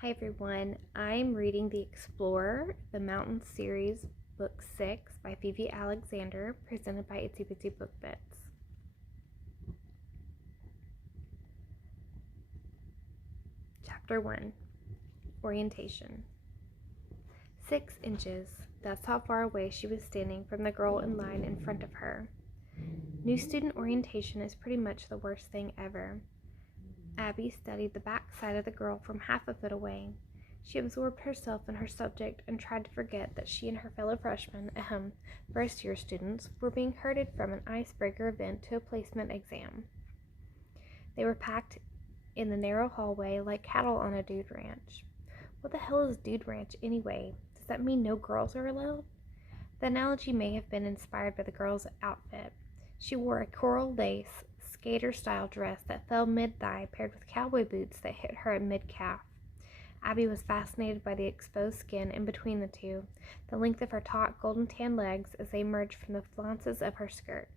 Hi everyone, I'm reading The Explorer, the Mountain Series, Book 6 by Phoebe Alexander, presented by Itsy Bitsy Book Bits. Chapter 1, Orientation. 6 inches, that's how far away she was standing from the girl in line in front of her. New student orientation is pretty much the worst thing ever. Abby studied the back side of the girl from half a foot away. She absorbed herself in her subject and tried to forget that she and her fellow freshmen, first-year students, were being herded from an icebreaker event to a placement exam. They were packed in the narrow hallway like cattle on a dude ranch. What the hell is dude ranch anyway? Does that mean no girls are allowed? The analogy may have been inspired by the girl's outfit. She wore a coral lace, skater-style dress that fell mid-thigh paired with cowboy boots that hit her at mid-calf. Abby was fascinated by the exposed skin in between the two, the length of her taut golden tan legs as they emerged from the flounces of her skirt.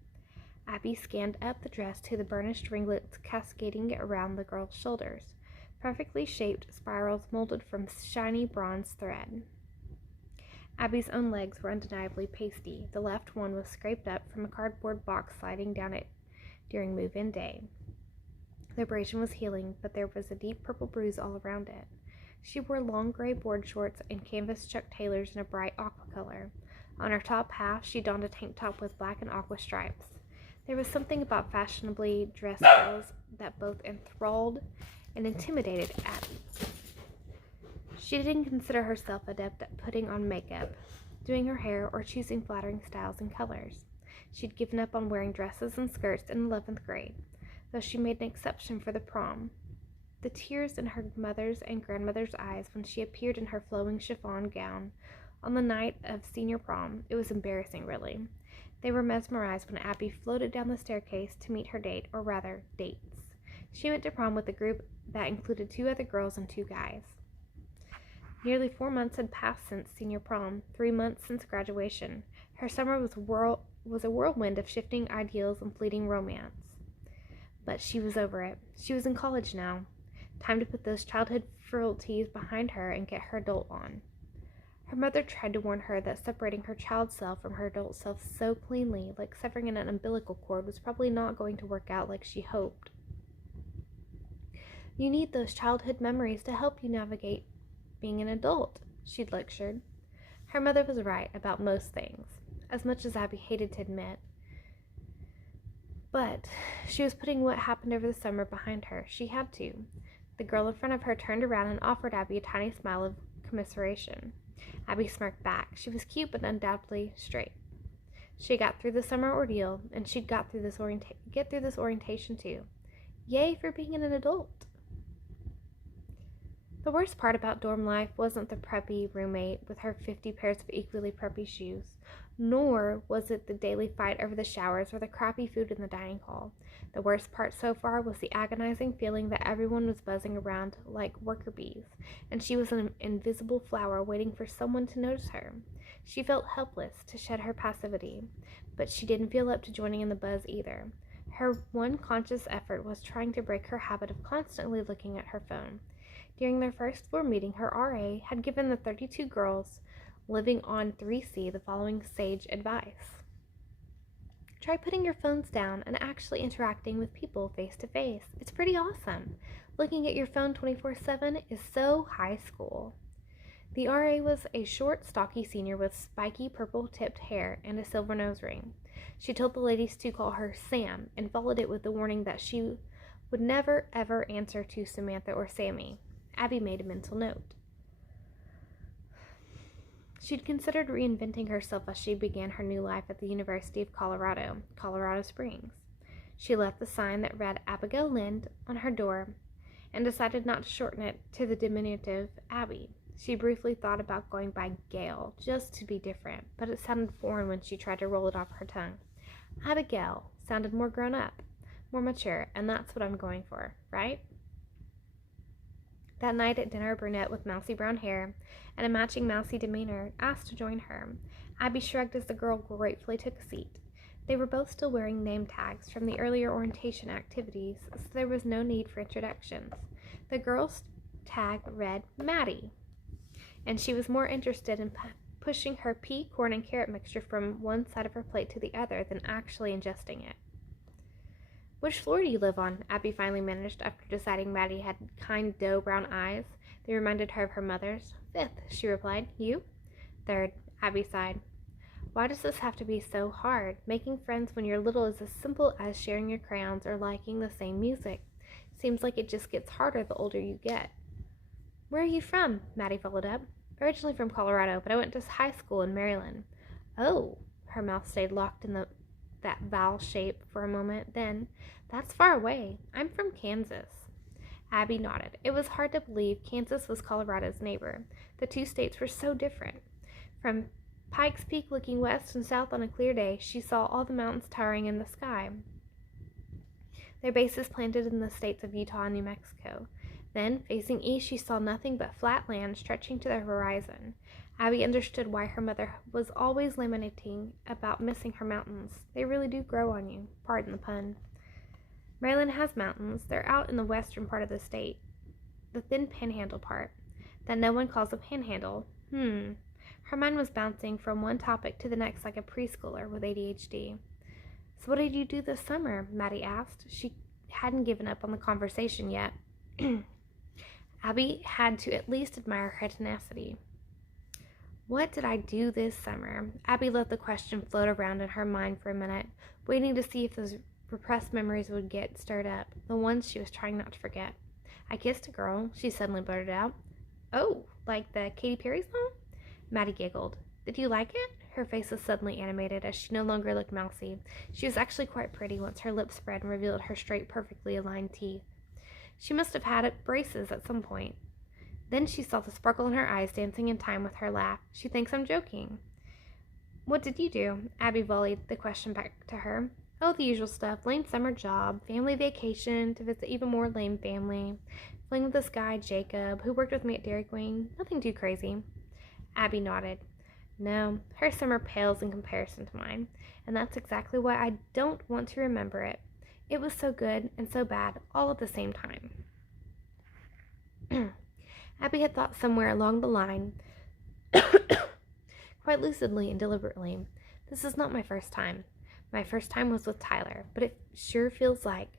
Abby scanned up the dress to the burnished ringlets cascading around the girl's shoulders, perfectly shaped spirals molded from shiny bronze thread. Abby's own legs were undeniably pasty. The left one was scraped up from a cardboard box sliding down it during move-in day. The abrasion was healing, but there was a deep purple bruise all around it. She wore long gray board shorts and canvas Chuck Taylors in a bright aqua color. On her top half, she donned a tank top with black and aqua stripes. There was something about fashionably dressed girls that both enthralled and intimidated Abby. She didn't consider herself adept at putting on makeup, doing her hair, or choosing flattering styles and colors. She'd given up on wearing dresses and skirts in 11th grade, though she made an exception for the prom. The tears in her mother's and grandmother's eyes when she appeared in her flowing chiffon gown on the night of senior prom, it was embarrassing, really. They were mesmerized when Abby floated down the staircase to meet her date, or rather, dates. She went to prom with a group that included 2 other girls and 2 guys. Nearly 4 months had passed since senior prom, 3 months since graduation. Her summer was a whirlwind of shifting ideals and fleeting romance. But she was over it. She was in college now. Time to put those childhood frailties behind her and get her adult on. Her mother tried to warn her that separating her child self from her adult self so cleanly, like severing an umbilical cord, was probably not going to work out like she hoped. You need those childhood memories to help you navigate being an adult, she'd lectured. Her mother was right about most things, as much as Abby hated to admit. But she was putting what happened over the summer behind her. She had to. The girl in front of her turned around and offered Abby a tiny smile of commiseration. Abby smirked back. She was cute but undoubtedly straight. She got through the summer ordeal, and she'd get through this orientation too. Yay for being an adult! The worst part about dorm life wasn't the preppy roommate with her 50 pairs of equally preppy shoes, nor was it the daily fight over the showers or the crappy food in the dining hall. The worst part so far was the agonizing feeling that everyone was buzzing around like worker bees, and she was an invisible flower waiting for someone to notice her. She felt helpless to shed her passivity, but she didn't feel up to joining in the buzz either. Her one conscious effort was trying to break her habit of constantly looking at her phone. During their first floor meeting, her RA had given the 32 girls living on 3C the following sage advice. Try putting your phones down and actually interacting with people face to face. It's pretty awesome. Looking at your phone 24/7 is so high school. The RA was a short, stocky senior with spiky purple-tipped hair and a silver nose ring. She told the ladies to call her Sam and followed it with the warning that she would never, ever answer to Samantha or Sammy. Abby made a mental note. She'd considered reinventing herself as she began her new life at the University of Colorado, Colorado Springs. She left the sign that read Abigail Lind on her door and decided not to shorten it to the diminutive Abby. She briefly thought about going by Gail, just to be different, but it sounded foreign when she tried to roll it off her tongue. Abigail sounded more grown up, more mature, and that's what I'm going for, right? That night at dinner, a brunette with mousy brown hair and a matching mousy demeanor asked to join her. Abby shrugged as the girl gratefully took a seat. They were both still wearing name tags from the earlier orientation activities, so there was no need for introductions. The girls tag read Maddie, and she was more interested in pushing her pea, corn, and carrot mixture from one side of her plate to the other than actually ingesting it. "Which floor do you live on?" Abby finally managed, after deciding Maddie had kind dough-brown eyes that reminded her of her mother's. "Fifth," she replied. "You?" "Third," Abby sighed. "Why does this have to be so hard? Making friends when you're little is as simple as sharing your crayons or liking the same music. Seems like it just gets harder the older you get." "Where are you from?" Maddie followed up. "Originally from Colorado, but I went to high school in Maryland." "Oh." Her mouth stayed locked in that vowel shape for a moment. Then, "That's far away. I'm from Kansas." Abby nodded. It was hard to believe Kansas was Colorado's neighbor. The two states were so different. From Pikes Peak, looking west and south on a clear day, she saw all the mountains towering in the sky, their bases planted in the states of Utah and New Mexico. Then, facing east, she saw nothing but flat land stretching to the horizon. Abby understood why her mother was always lamenting about missing her mountains. They really do grow on you. Pardon the pun. Maryland has mountains. They're out in the western part of the state, the thin panhandle part, that no one calls a panhandle. Her mind was bouncing from one topic to the next like a preschooler with ADHD. "So what did you do this summer?" Maddie asked. She hadn't given up on the conversation yet. Abby had to at least admire her tenacity. "What did I do this summer?" Abby let the question float around in her mind for a minute, waiting to see if those repressed memories would get stirred up, the ones she was trying not to forget. "I kissed a girl," she suddenly blurted out. "Oh, like the Katy Perry song?" Maddie giggled. "Did you like it?" Her face was suddenly animated as she no longer looked mousy. She was actually quite pretty once her lips spread and revealed her straight, perfectly aligned teeth. She must have had braces at some point. Then she saw the sparkle in her eyes dancing in time with her laugh. "She thinks I'm joking." "What did you do?" Abby volleyed the question back to her. "Oh, the usual stuff. Lame summer job, family vacation to visit even more lame family, fling with this guy, Jacob, who worked with me at Dairy Queen. Nothing too crazy." Abby nodded. "No, her summer pales in comparison to mine, and that's exactly why I don't want to remember it. It was so good and so bad all at the same time." Abby had thought somewhere along the line, quite lucidly and deliberately, "This is not my first time. My first time was with Tyler, but it sure feels like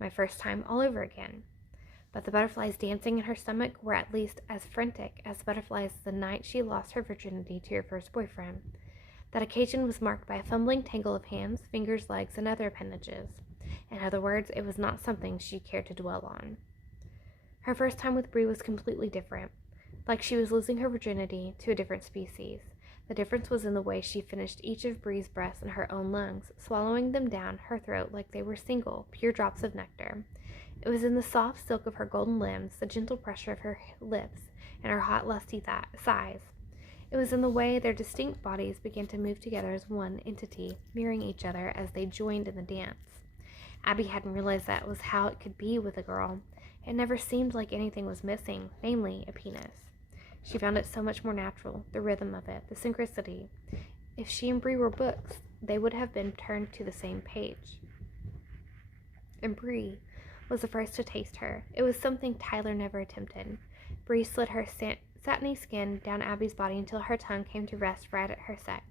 my first time all over again." But the butterflies dancing in her stomach were at least as frantic as the butterflies the night she lost her virginity to her first boyfriend. That occasion was marked by a fumbling tangle of hands, fingers, legs, and other appendages. In other words, it was not something she cared to dwell on. Her first time with Bree was completely different, like she was losing her virginity to a different species. The difference was in the way she finished each of Bree's breaths in her own lungs, swallowing them down her throat like they were single, pure drops of nectar. It was in the soft silk of her golden limbs, the gentle pressure of her lips, and her hot, lusty sighs. It was in the way their distinct bodies began to move together as one entity, mirroring each other as they joined in the dance. Abby hadn't realized that was how it could be with a girl. It never seemed like anything was missing, namely a penis. She found it so much more natural, the rhythm of it, the synchronicity. If she and Bree were books, they would have been turned to the same page. And Bree was the first to taste her. It was something Tyler never attempted. Bree slid her satiny skin down Abby's body until her tongue came to rest right at her sex.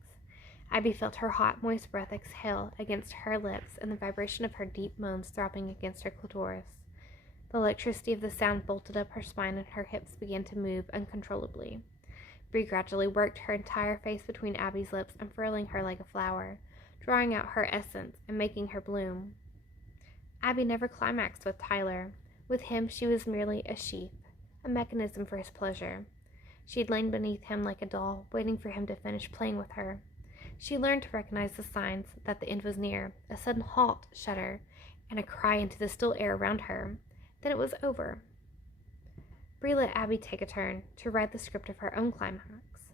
Abby felt her hot, moist breath exhale against her lips and the vibration of her deep moans throbbing against her clitoris. The electricity of the sound bolted up her spine and her hips began to move uncontrollably. Bree gradually worked her entire face between Abby's lips, unfurling her like a flower, drawing out her essence and making her bloom. Abby never climaxed with Tyler. With him she was merely a sheath, a mechanism for his pleasure. She'd lain beneath him like a doll, waiting for him to finish playing with her. She learned to recognize the signs that the end was near, a sudden halt, shudder, and a cry into the still air around her. Then it was over. Bree let Abby take a turn to write the script of her own climax.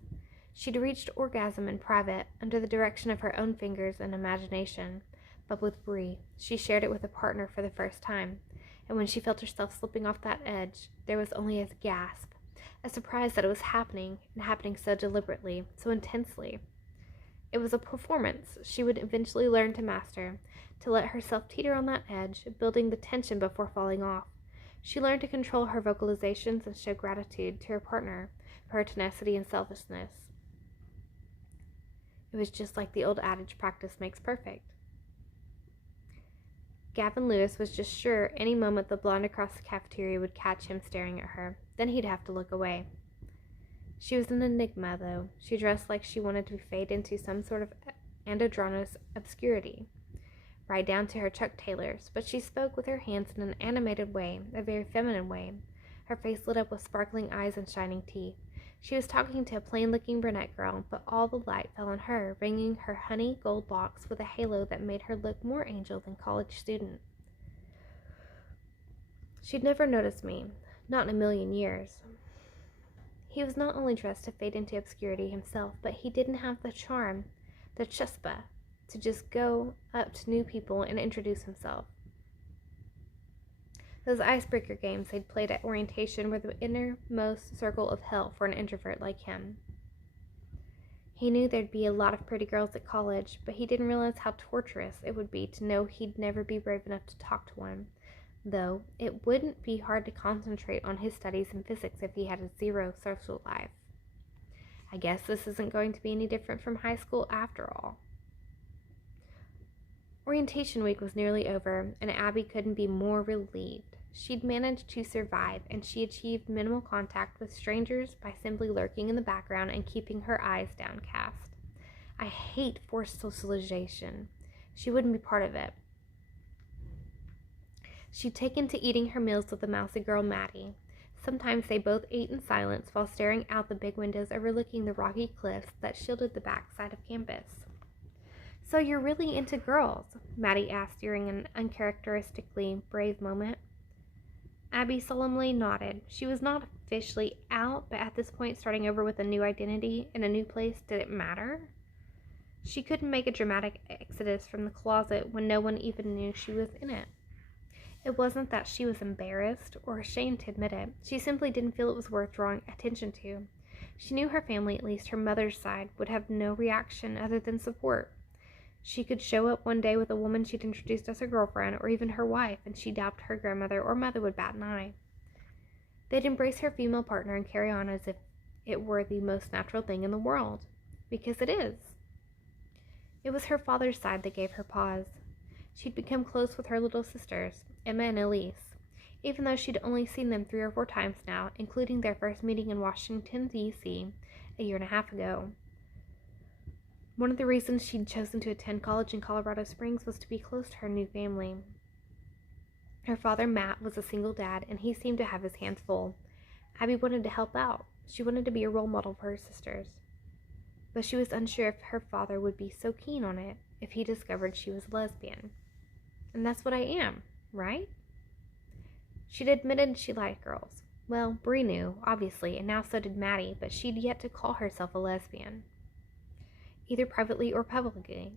She'd reached orgasm in private, under the direction of her own fingers and imagination, but with Bree, she shared it with a partner for the first time, and when she felt herself slipping off that edge, there was only a gasp, a surprise that it was happening, and happening so deliberately, so intensely. It was a performance she would eventually learn to master, to let herself teeter on that edge, building the tension before falling off. She learned to control her vocalizations and show gratitude to her partner for her tenacity and selflessness. It was just like the old adage, practice makes perfect. Gavin Lewis was just sure any moment the blonde across the cafeteria would catch him staring at her. Then he'd have to look away. She was an enigma, though. She dressed like she wanted to fade into some sort of androgynous obscurity, right down to her Chuck Taylors, but she spoke with her hands in an animated way, a very feminine way. Her face lit up with sparkling eyes and shining teeth. She was talking to a plain-looking brunette girl, but all the light fell on her, ringing her honey gold locks with a halo that made her look more angel than college student. She'd never noticed me, not in a million years. He was not only dressed to fade into obscurity himself, but he didn't have the charm, the chutzpah, to just go up to new people and introduce himself. Those icebreaker games they'd played at orientation were the innermost circle of hell for an introvert like him. He knew there'd be a lot of pretty girls at college, but he didn't realize how torturous it would be to know he'd never be brave enough to talk to one, though it wouldn't be hard to concentrate on his studies in physics if he had a zero social life. I guess this isn't going to be any different from high school after all. Orientation week was nearly over, and Abby couldn't be more relieved. She'd managed to survive, and she achieved minimal contact with strangers by simply lurking in the background and keeping her eyes downcast. I hate forced socialization. She wouldn't be part of it. She'd taken to eating her meals with the mousy girl Maddie. Sometimes they both ate in silence while staring out the big windows overlooking the rocky cliffs that shielded the backside of campus. "So you're really into girls?" Maddie asked during an uncharacteristically brave moment. Abby solemnly nodded. She was not officially out, but at this point, starting over with a new identity in a new place, did it matter? She couldn't make a dramatic exodus from the closet when no one even knew she was in it. It wasn't that she was embarrassed or ashamed to admit it. She simply didn't feel it was worth drawing attention to. She knew her family, at least her mother's side, would have no reaction other than support. She could show up one day with a woman she'd introduced as her girlfriend, or even her wife, and she doubted her grandmother or mother would bat an eye. They'd embrace her female partner and carry on as if it were the most natural thing in the world. Because it is. It was her father's side that gave her pause. She'd become close with her little sisters, Emma and Elise, even though she'd only seen them 3 or 4 times now, including their first meeting in Washington, D.C., a year and a half ago. One of the reasons she'd chosen to attend college in Colorado Springs was to be close to her new family. Her father, Matt, was a single dad, and he seemed to have his hands full. Abby wanted to help out. She wanted to be a role model for her sisters. But she was unsure if her father would be so keen on it if he discovered she was a lesbian. And that's what I am, right? She'd admitted she liked girls. Well, Bree knew, obviously, and now so did Maddie, but she'd yet to call herself a lesbian. Either privately or publicly.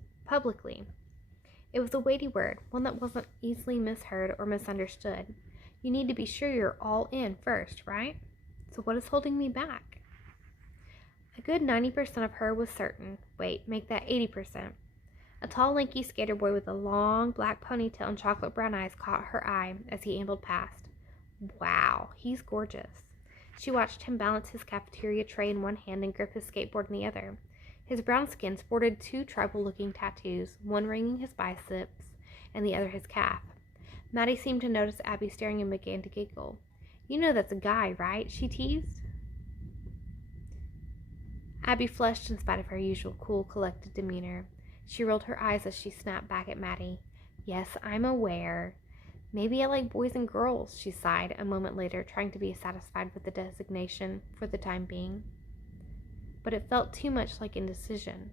It was a weighty word, one that wasn't easily misheard or misunderstood. You need to be sure you're all in first, right? So what is holding me back? A good 90% of her was certain. Wait, make that 80%. A tall, lanky skater boy with a long black ponytail and chocolate brown eyes caught her eye as he ambled past. Wow, he's gorgeous. She watched him balance his cafeteria tray in one hand and grip his skateboard in the other. His brown skin sported 2 tribal-looking tattoos, one ringing his biceps and the other his calf. Maddie seemed to notice Abby staring and began to giggle. "You know that's a guy, right?" she teased. Abby flushed in spite of her usual cool, collected demeanor. She rolled her eyes as she snapped back at Maddie. "Yes, I'm aware. Maybe I like boys and girls," she sighed a moment later, trying to be satisfied with the designation for the time being. But it felt too much like indecision.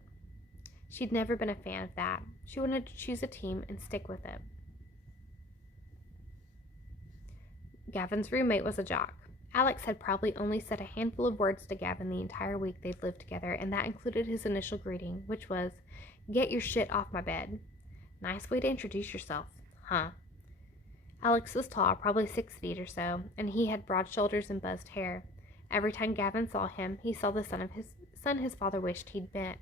She'd never been a fan of that. She wanted to choose a team and stick with it. Gavin's roommate was a jock. Alex had probably only said a handful of words to Gavin the entire week they'd lived together, and that included his initial greeting, which was, "Get your shit off my bed." Nice way to introduce yourself, huh? Alex was tall, probably 6 feet or so, and he had broad shoulders and buzzed hair. Every time Gavin saw him, he saw the son his father wished he'd met.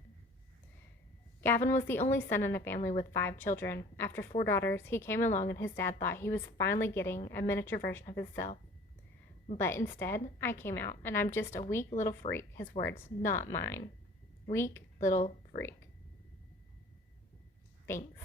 Gavin was the only son in a family with 5 children. After 4 daughters, he came along and his dad thought he was finally getting a miniature version of himself. But instead, I came out, and I'm just a weak little freak. His words, not mine. Weak little freak. Thanks.